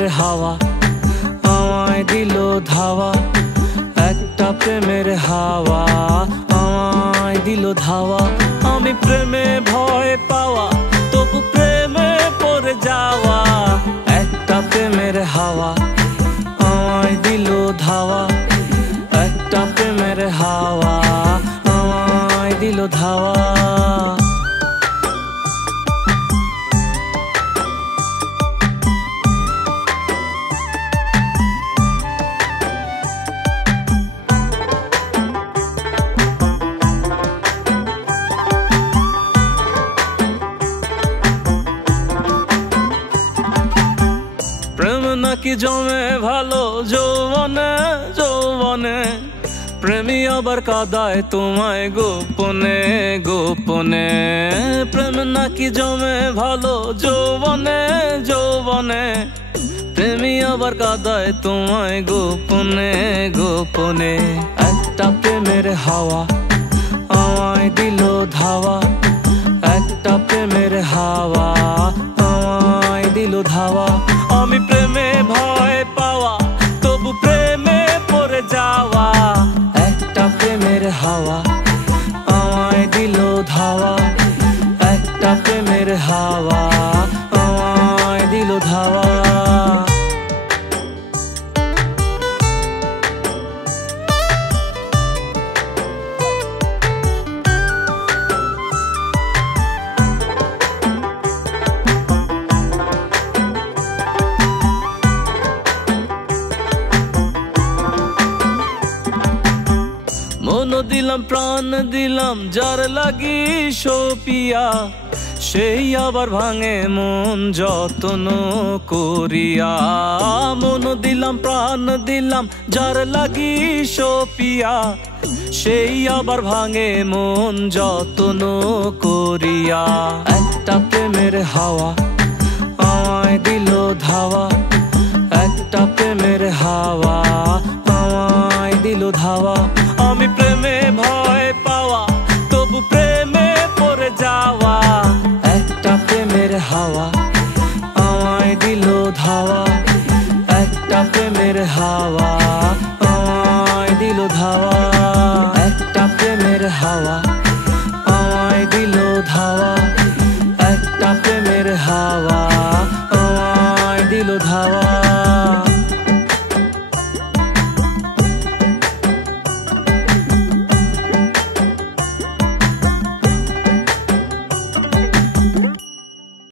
প্রেমের হাওয়া আমায় দিল ধাওয়া, একটা প্রেমের হাওয়া আমায় দিল ধাওয়া। আমি প্রেমে ভয় পাওয়া, তবু প্রেমে পড়ে যাওয়া, একটা প্রেমের হাওয়া আমায় দিল ধাওয়া, একটা প্রেমের হাওয়া আমায় দিল ধাওয়া। প্রেম নাকি জমে ভালো যৌবনে যৌবনে, প্রেমী আবার কাঁদায় তোমায় গোপনে গোপনে। প্রেম নাকি জমে ভালো যৌবনে যৌবনে, প্রেমী আবার কাঁদায় তোমায় গোপনে গোপনে। একটা প্রেমের হাওয়া আমায় দিল ধাওয়া, একটা প্রেমের হাওয়া আমায় দিল ধাওয়া। আমি প্রেমে ভয় পাওয়া, তবু প্রেমে পড়ে যাওয়া, একটা প্রেমের হাওয়া আমায় দিল ধাওয়া, একটা প্রেমের হাওয়া আমায় দিল ধাওয়া। মন দিলাম প্রাণ দিলাম যার লাগি সোপিয়া, সেই আবার ভাঙে মন যত্ন করিয়া। মন দিলাম প্রাণ দিলাম যার লাগি সোপিয়া, সেই আবার ভাঙে মন যত্ন করিয়া। একটা প্রেমের হাওয়া আমায় দিল ধাওয়া, একটা প্রেমের হাওয়া আমায় দিল ধাওয়া।